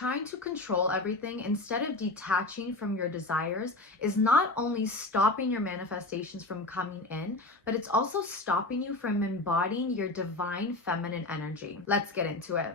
trying to control everything instead of detaching from your desires is not only stopping your manifestations from coming in, but it's also stopping you from embodying your divine feminine energy. Let's get into it.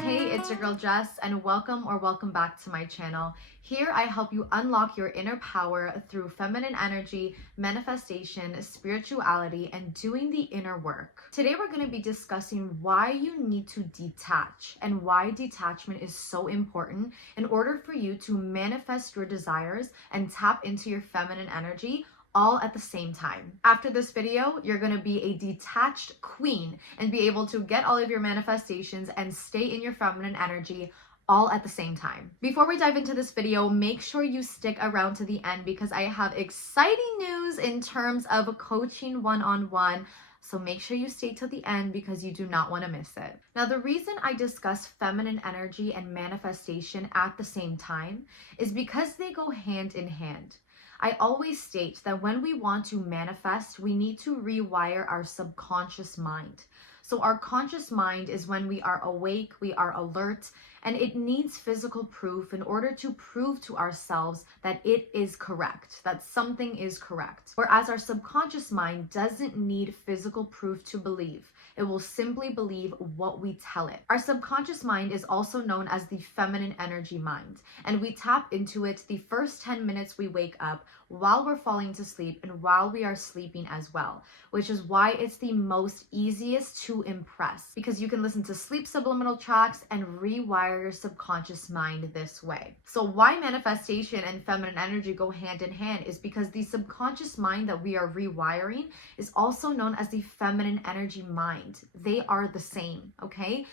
Hey, it's your girl Jess, and welcome back to my channel. Here I help you unlock your inner power through feminine energy, manifestation, spirituality, and doing the inner work. Today we're going to be discussing why you need to detach and why detachment is so important in order for you to manifest your desires and tap into your feminine energy all at the same time. After this video, you're going to be a detached queen and be able to get all of your manifestations and stay in your feminine energy all at the same time. Before we dive into this video, make sure you stick around to the end because I have exciting news in terms of coaching one-on-one. So make sure you stay till the end because you do not want to miss it. Now, the reason I discuss feminine energy and manifestation at the same time is because they go hand in hand. I always state that when we want to manifest, we need to rewire our subconscious mind. So our conscious mind is when we are awake, we are alert, and it needs physical proof in order to prove to ourselves that it is correct, that something is correct. Whereas our subconscious mind doesn't need physical proof to believe. It will simply believe what we tell it. Our subconscious mind is also known as the feminine energy mind, and we tap into it the first 10 minutes we wake up, while we're falling to sleep, and while we are sleeping as well, which is why it's the most easiest to impress, because you can listen to sleep subliminal tracks and rewire your subconscious mind this way. So why manifestation and feminine energy go hand in hand is because the subconscious mind that we are rewiring is also known as the feminine energy mind. They are the same, okay?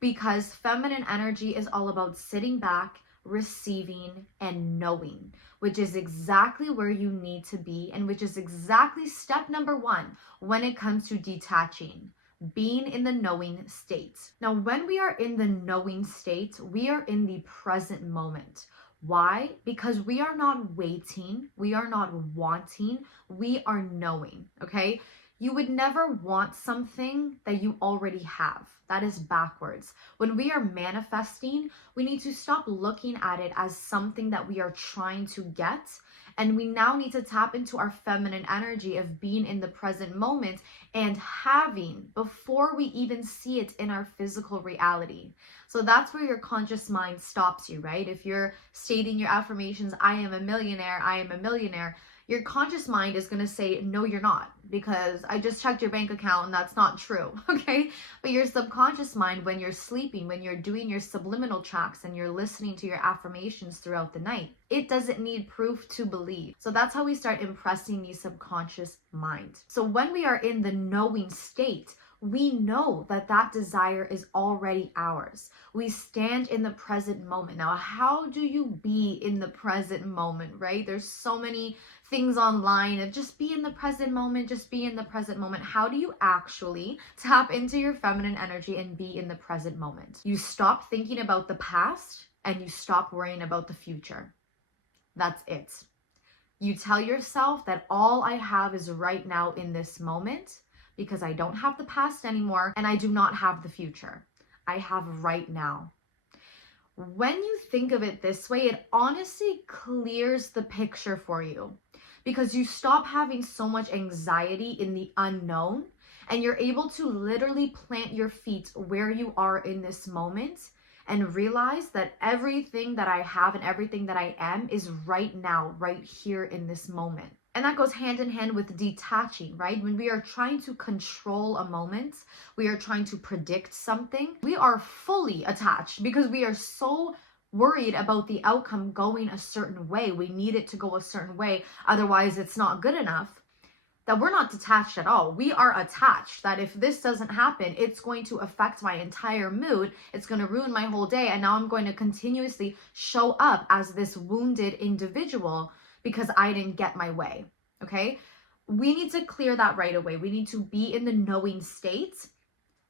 Because feminine energy is all about sitting back, receiving, and knowing, which is exactly where you need to be, and which is exactly step number one when it comes to detaching, being in the knowing state. Now, when we are in the knowing state, we are in the present moment. Why? Because we are not waiting, we are not wanting, we are knowing, okay? You would never want something that you already have. That is backwards. When we are manifesting, we need to stop looking at it as something that we are trying to get. And we now need to tap into our feminine energy of being in the present moment and having before we even see it in our physical reality. So that's where your conscious mind stops you, right? If you're stating your affirmations, I am a millionaire, I am a millionaire, your conscious mind is going to say, no, you're not, because I just checked your bank account and that's not true, okay? But your subconscious mind, when you're sleeping, when you're doing your subliminal tracks and you're listening to your affirmations throughout the night, it doesn't need proof to believe. So that's how we start impressing the subconscious mind. So when we are in the knowing state, we know that that desire is already ours. We stand in the present moment. Now, how do you be in the present moment, right? There's so many things online of just be in the present moment, just be in the present moment. How do you actually tap into your feminine energy and be in the present moment? You stop thinking about the past and you stop worrying about the future. That's it. You tell yourself that all I have is right now in this moment, because I don't have the past anymore and I do not have the future. I have right now. When you think of it this way, it honestly clears the picture for you because you stop having so much anxiety in the unknown and you're able to literally plant your feet where you are in this moment and realize that everything that I have and everything that I am is right now, right here in this moment. And that goes hand in hand with detaching, right? When we are trying to control a moment, we are trying to predict something, we are fully attached because we are so worried about the outcome going a certain way. We need it to go a certain way, otherwise it's not good enough, that we're not detached at all. We are attached that if this doesn't happen, it's going to affect my entire mood. It's going to ruin my whole day. And now I'm going to continuously show up as this wounded individual because I didn't get my way, okay? We need to clear that right away. We need to be in the knowing state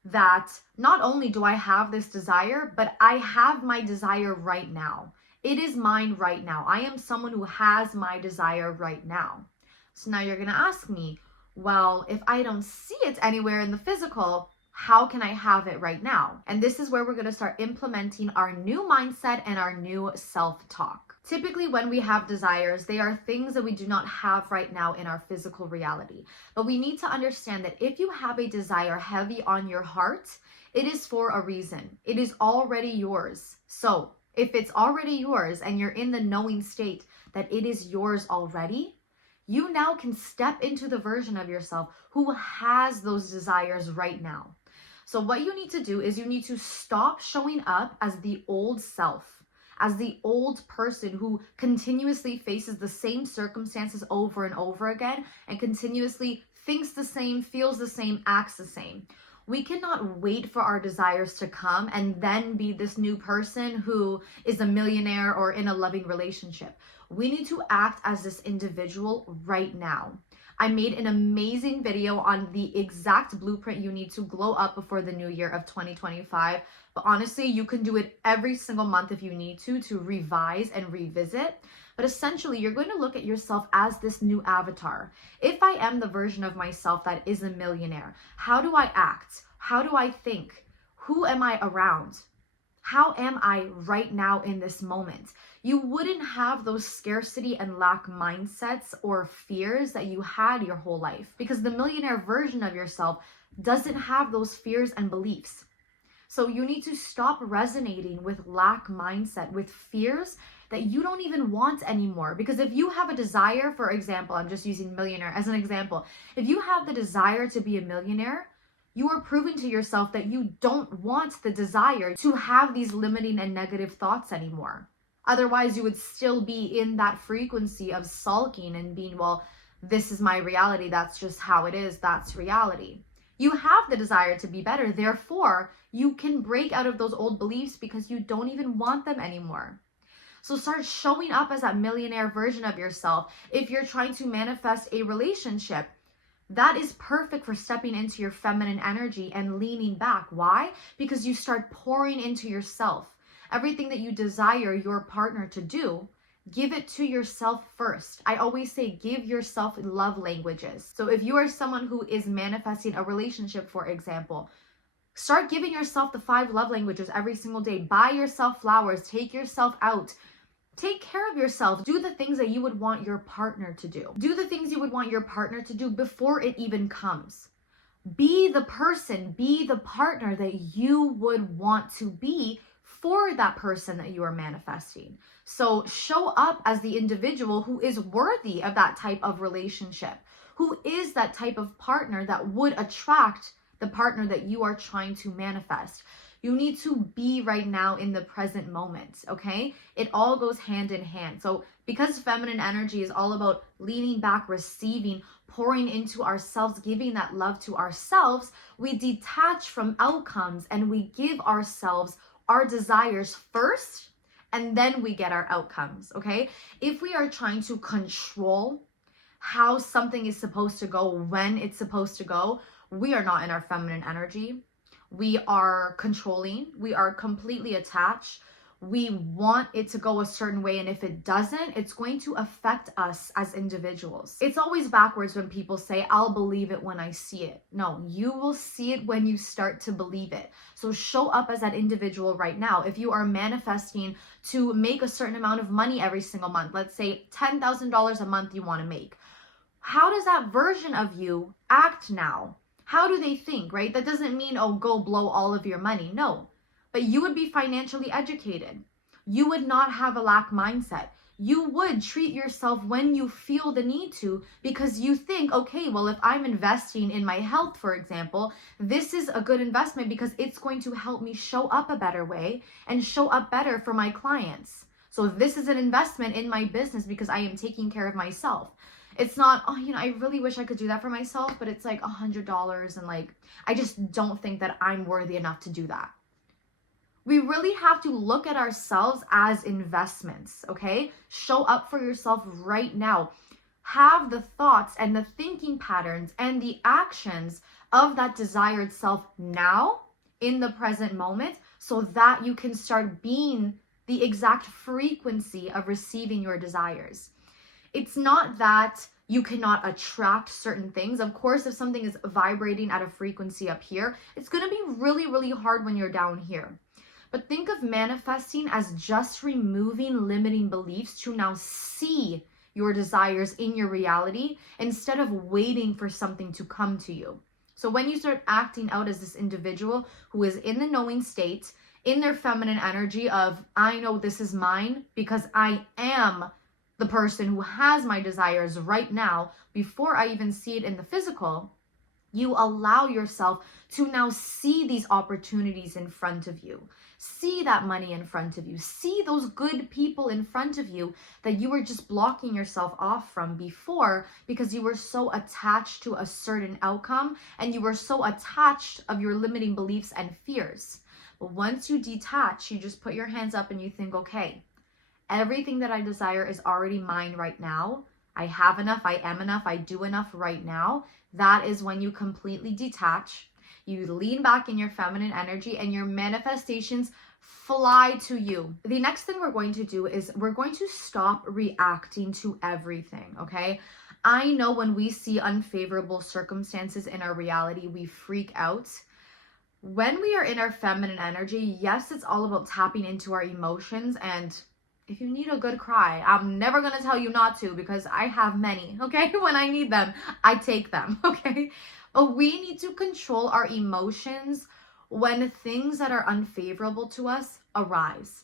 that not only do I have this desire, but I have my desire right now. It is mine right now. I am someone who has my desire right now. So now you're going to ask me, well, if I don't see it anywhere in the physical, How can I have it right now? And this is where we're going to start implementing our new mindset and our new self-talk. Typically, when we have desires, they are things that we do not have right now in our physical reality. But we need to understand that if you have a desire heavy on your heart, it is for a reason. It is already yours. So if it's already yours and you're in the knowing state that it is yours already, you now can step into the version of yourself who has those desires right now. So what you need to do is you need to stop showing up as the old self, as the old person who continuously faces the same circumstances over and over again and continuously thinks the same, feels the same, acts the same. We cannot wait for our desires to come and then be this new person who is a millionaire or in a loving relationship. We need to act as this individual right now. I made an amazing video on the exact blueprint you need to glow up before the new year of 2025. But honestly, you can do it every single month if you need to revise and revisit. But essentially, you're going to look at yourself as this new avatar. If I am the version of myself that is a millionaire, how do I act? How do I think? Who am I around? How am I right now in this moment? You wouldn't have those scarcity and lack mindsets or fears that you had your whole life, because the millionaire version of yourself doesn't have those fears and beliefs. So you need to stop resonating with lack mindset, with fears that you don't even want anymore. Because if you have a desire, for example, I'm just using millionaire as an example. If you have the desire to be a millionaire, you are proving to yourself that you don't want the desire to have these limiting and negative thoughts anymore. Otherwise, you would still be in that frequency of sulking and being, well, this is my reality. That's just how it is. That's reality. You have the desire to be better. Therefore, you can break out of those old beliefs because you don't even want them anymore. So start showing up as that millionaire version of yourself. If you're trying to manifest a relationship, that is perfect for stepping into your feminine energy and leaning back. Why? Because you start pouring into yourself. Everything that you desire your partner to do, give it to yourself first. I always say give yourself love languages. So if you are someone who is manifesting a relationship, for example, start giving yourself the 5 love languages every single day. Buy yourself flowers. Take yourself out. Take care of yourself. Do the things that you would want your partner to do. Do the things you would want your partner to do before it even comes. Be the person, be the partner that you would want to be for that person that you are manifesting. So show up as the individual who is worthy of that type of relationship, who is that type of partner that would attract the partner that you are trying to manifest. You need to be right now in the present moment, okay? It all goes hand in hand. So because feminine energy is all about leaning back, receiving, pouring into ourselves, giving that love to ourselves, we detach from outcomes and we give ourselves our desires first, and then we get our outcomes, okay? If we are trying to control how something is supposed to go, when it's supposed to go, we are not in our feminine energy. We are controlling. We are completely attached. We want it to go a certain way, and if it doesn't, it's going to affect us as individuals. It's always backwards when people say, I'll believe it when I see it. No, you will see it when you start to believe it. So show up as that individual right now. If you are manifesting to make a certain amount of money every single month, let's say $10,000 a month you want to make, how does that version of you act now? How do they think, right? That doesn't mean, oh, go blow all of your money. No. But you would be financially educated. You would not have a lack mindset. You would treat yourself when you feel the need to, because you think, okay, well, if I'm investing in my health, for example, this is a good investment because it's going to help me show up a better way and show up better for my clients. So this is an investment in my business because I am taking care of myself. It's not, oh, I really wish I could do that for myself, but it's like $100 and like, I just don't think that I'm worthy enough to do that. We really have to look at ourselves as investments, okay? Show up for yourself right now. Have the thoughts and the thinking patterns and the actions of that desired self now in the present moment so that you can start being the exact frequency of receiving your desires. It's not that you cannot attract certain things. Of course, if something is vibrating at a frequency up here, it's going to be really, really hard when you're down here. But think of manifesting as just removing limiting beliefs to now see your desires in your reality instead of waiting for something to come to you. So when you start acting out as this individual who is in the knowing state, in their feminine energy of, I know this is mine because I am the person who has my desires right now before I even see it in the physical, you allow yourself to now see these opportunities in front of you. See that money in front of you. See those good people in front of you that you were just blocking yourself off from before because you were so attached to a certain outcome and you were so attached of your limiting beliefs and fears. But once you detach, you just put your hands up and you think, okay, everything that I desire is already mine right now. I have enough, I am enough, I do enough right now. That is when you completely detach. You lean back in your feminine energy and your manifestations fly to you. The next thing we're going to do is we're going to stop reacting to everything, okay? I know when we see unfavorable circumstances in our reality, we freak out. When we are in our feminine energy, yes, it's all about tapping into our emotions, and if you need a good cry, I'm never going to tell you not to because I have many, okay? When I need them, I take them, okay? But we need to control our emotions when things that are unfavorable to us arise.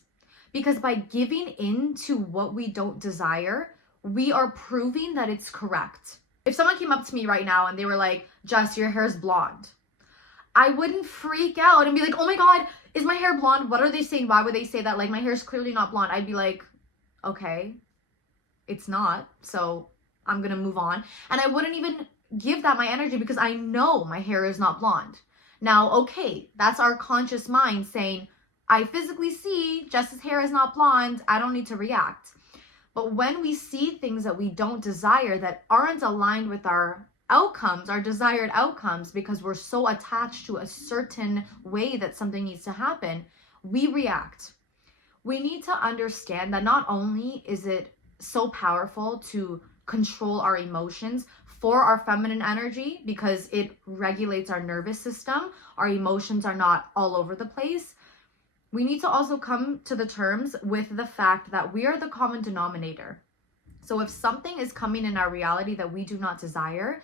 Because by giving in to what we don't desire, we are proving that it's correct. If someone came up to me right now and they were like, Jess, your hair is blonde, I wouldn't freak out and be like, oh my God, is my hair blonde? What are they saying? Why would they say that? Like, my hair is clearly not blonde. I'd be like, okay, it's not. So I'm going to move on. And I wouldn't even give that my energy because I know my hair is not blonde. Now, okay, that's our conscious mind saying, I physically see Jess's hair is not blonde. I don't need to react. But when we see things that we don't desire, that aren't aligned with our outcomes, our desired outcomes, because we're so attached to a certain way that something needs to happen, we react. We need to understand that not only is it so powerful to control our emotions for our feminine energy because it regulates our nervous system, our emotions are not all over the place. We need to also come to the terms with the fact that we are the common denominator. So if something is coming in our reality that we do not desire,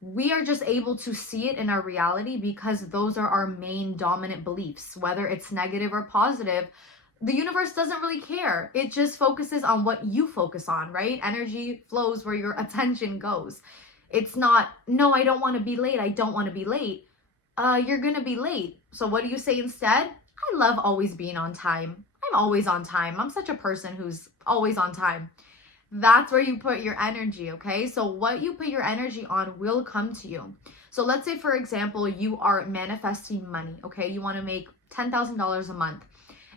we are just able to see it in our reality because those are our main dominant beliefs, whether it's negative or positive. The universe doesn't really care. It just focuses on what you focus on, right? Energy flows where your attention goes. It's not, no, I don't want to be late. I don't want to be late. You're going to be late. So what do you say instead? I love always being on time. I'm always on time. I'm such a person who's always on time. That's where you put your energy, okay? So what you put your energy on will come to you. So let's say, for example, you are manifesting money, okay? You want to make $10,000 a month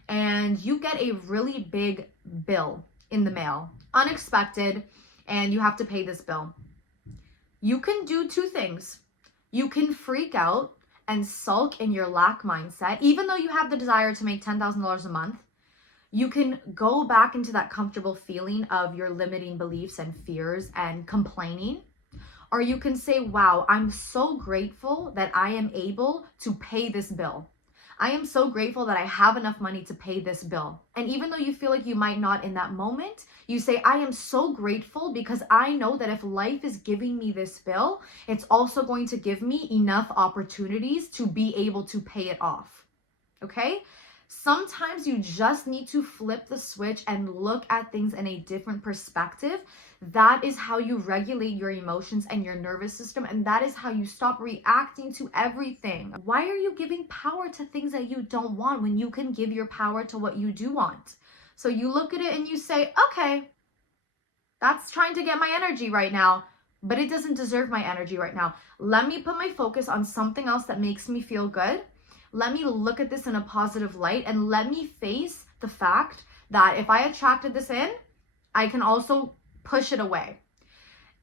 and you get a really big bill in the mail, unexpected, and you have to pay this bill. You can do two things. You can freak out and sulk in your lack mindset, even though you have the desire to make $10,000 a month. You can go back into that comfortable feeling of your limiting beliefs and fears and complaining. Or you can say, wow, I'm so grateful that I am able to pay this bill. I am so grateful that I have enough money to pay this bill. And even though you feel like you might not in that moment, you say, I am so grateful because I know that if life is giving me this bill, it's also going to give me enough opportunities to be able to pay it off. Okay? Sometimes you just need to flip the switch and look at things in a different perspective. That is how you regulate your emotions and your nervous system, and that is how you stop reacting to everything. Why are you giving power to things that you don't want when you can give your power to what you do want? So you look at it and you say, okay, that's trying to get my energy right now, but it doesn't deserve my energy right now. Let me put my focus on something else that makes me feel good. Let me look at this in a positive light and let me face the fact that if I attracted this in, I can also push it away.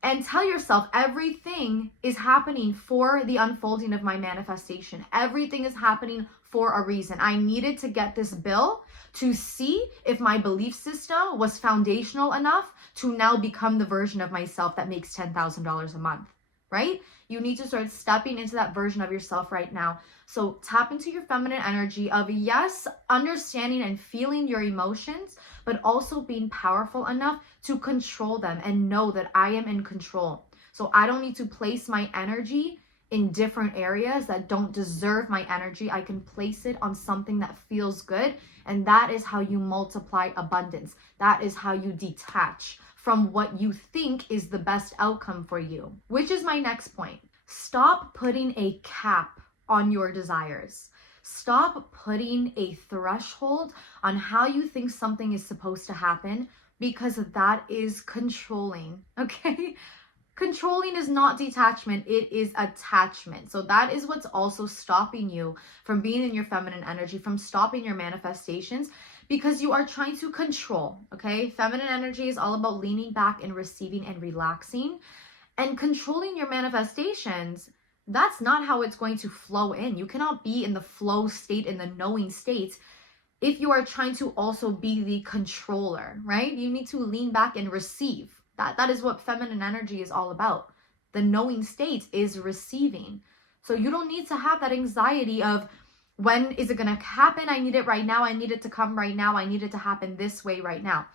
and tell yourself everything is happening for the unfolding of my manifestation. Everything is happening for a reason. I needed to get this bill to see if my belief system was foundational enough to now become the version of myself that makes $10,000 a month, right? You need to start stepping into that version of yourself right now. So tap into your feminine energy of, yes, understanding and feeling your emotions, but also being powerful enough to control them and know that I am in control. So I don't need to place my energy in different areas that don't deserve my energy. I can place it on something that feels good. And that is how you multiply abundance. That is how you detach from what you think is the best outcome for you. Which is my next point. Stop putting a cap on your desires. Stop putting a threshold on how you think something is supposed to happen, because that is controlling, okay? Controlling is not detachment, it is attachment. So that is what's also stopping you from being in your feminine energy, from stopping your manifestations, because you are trying to control, okay? Feminine energy is all about leaning back and receiving and relaxing, and controlling your manifestations. That's not how it's going to flow in. You cannot be in the flow state, in the knowing state, if you are trying to also be the controller, right? You need to lean back and receive. That is what feminine energy is all about. The knowing state is receiving. So you don't need to have that anxiety of, when is it going to happen? I need it right now. I need it to come right now. I need it to happen this way right now.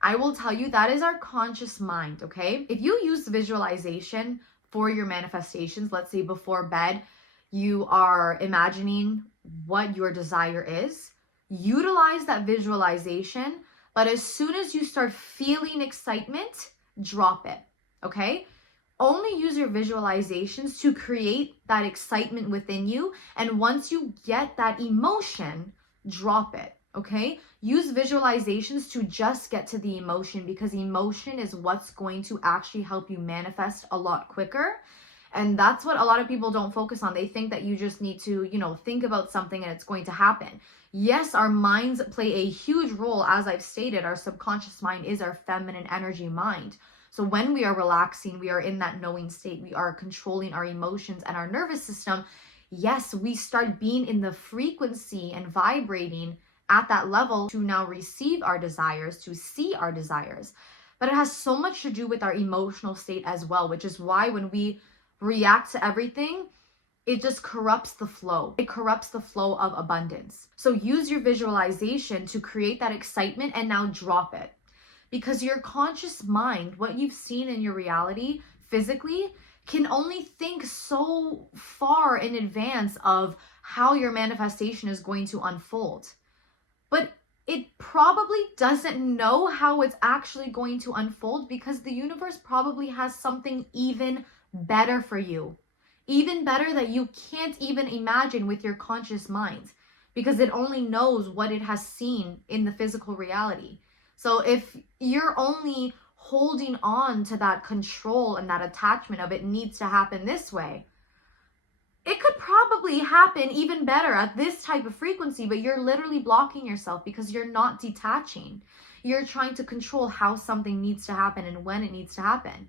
I will tell you, that is our conscious mind, okay? If you use visualization for your manifestations, let's say before bed, you are imagining what your desire is, utilize that visualization. But as soon as you start feeling excitement, drop it, okay? Only use your visualizations to create that excitement within you. And once you get that emotion, drop it, okay? Use visualizations to just get to the emotion, because emotion is what's going to actually help you manifest a lot quicker. And that's what a lot of people don't focus on. They think that you just need to, think about something and it's going to happen. Yes, our minds play a huge role. As I've stated, our subconscious mind is our feminine energy mind. So when we are relaxing, we are in that knowing state. We are controlling our emotions and our nervous system. Yes, we start being in the frequency and vibrating at that level to now receive our desires, to see our desires. But it has so much to do with our emotional state as well, which is why when we react to everything, it just corrupts the flow. It corrupts the flow of abundance. So use your visualization to create that excitement and now drop it. Because your conscious mind, what you've seen in your reality physically, can only think so far in advance of how your manifestation is going to unfold. But it probably doesn't know how it's actually going to unfold, because the universe probably has something even better for you. Even better that you can't even imagine with your conscious mind, because it only knows what it has seen in the physical reality. So if you're only holding on to that control and that attachment of it needs to happen this way, it could probably happen even better at this type of frequency, but you're literally blocking yourself because you're not detaching. You're trying to control how something needs to happen and when it needs to happen.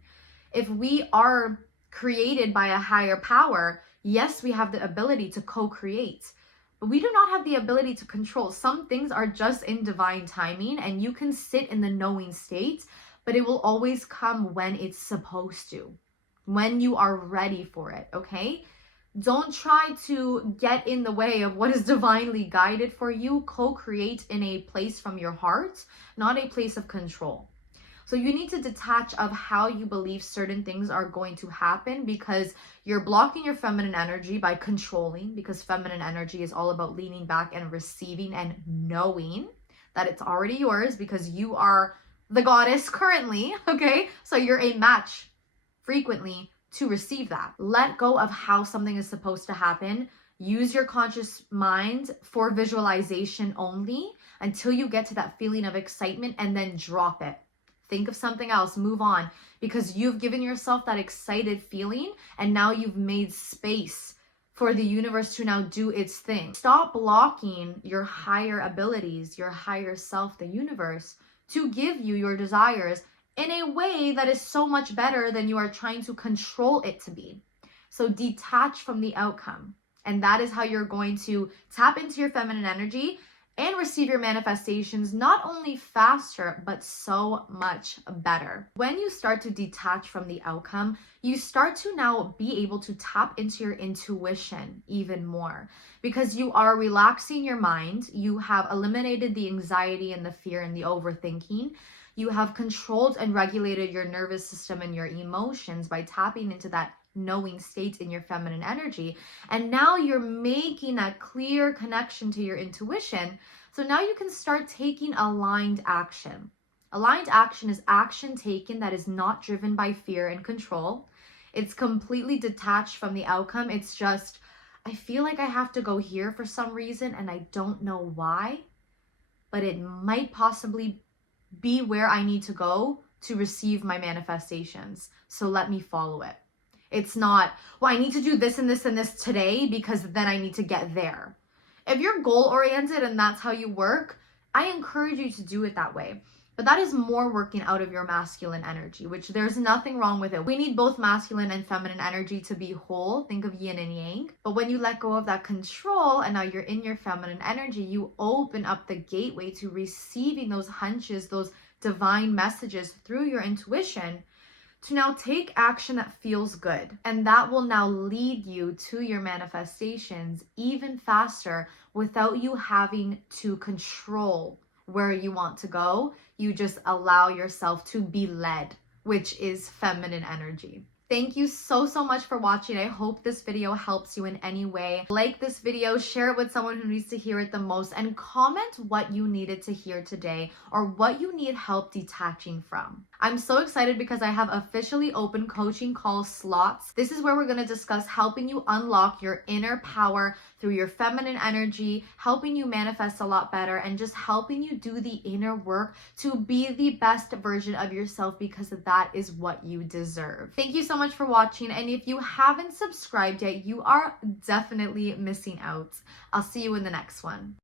If we are created by a higher power, yes, we have the ability to co-create, but we do not have the ability to control. Some things are just in divine timing, and you can sit in the knowing state, but it will always come when it's supposed to, when you are ready for it, okay? Don't try to get in the way of what is divinely guided for you. Co-create in a place from your heart, not a place of control. So you need to detach of how you believe certain things are going to happen, because you're blocking your feminine energy by controlling, because feminine energy is all about leaning back and receiving and knowing that it's already yours, because you are the goddess currently, okay? So you're a match frequently to receive that. Let go of how something is supposed to happen. Use your conscious mind for visualization only until you get to that feeling of excitement, and then drop it. Think of something else, move on, because you've given yourself that excited feeling, and now you've made space for the universe to now do its thing. Stop blocking your higher abilities, your higher self, the universe, to give you your desires in a way that is so much better than you are trying to control it to be. So detach from the outcome. And that is how you're going to tap into your feminine energy and receive your manifestations not only faster, but so much better. When you start to detach from the outcome, you start to now be able to tap into your intuition even more, because you are relaxing your mind. You have eliminated the anxiety and the fear and the overthinking. You have controlled and regulated your nervous system and your emotions by tapping into that knowing state in your feminine energy. And now you're making that clear connection to your intuition. So now you can start taking aligned action. Aligned action is action taken that is not driven by fear and control. It's completely detached from the outcome. It's just, I feel like I have to go here for some reason and I don't know why, but it might possibly be where I need to go to receive my manifestations. So let me follow it. It's not, well, I need to do this and this and this today because then I need to get there. If you're goal-oriented and that's how you work, I encourage you to do it that way. But that is more working out of your masculine energy, which there's nothing wrong with it. We need both masculine and feminine energy to be whole. Think of yin and yang. But when you let go of that control and now you're in your feminine energy, you open up the gateway to receiving those hunches, those divine messages through your intuition, to now take action that feels good. And that will now lead you to your manifestations even faster without you having to control where you want to go. You just allow yourself to be led, which is feminine energy. Thank you so much for watching. I hope this video helps you in any way. Like this video, share it with someone who needs to hear it the most, and comment what you needed to hear today or what you need help detaching from. I'm so excited because I have officially open coaching call slots. This is where we're going to discuss helping you unlock your inner power through your feminine energy, helping you manifest a lot better, and just helping you do the inner work to be the best version of yourself, because that is what you deserve. Thank you so much for watching, and if you haven't subscribed yet, you are definitely missing out. I'll see you in the next one.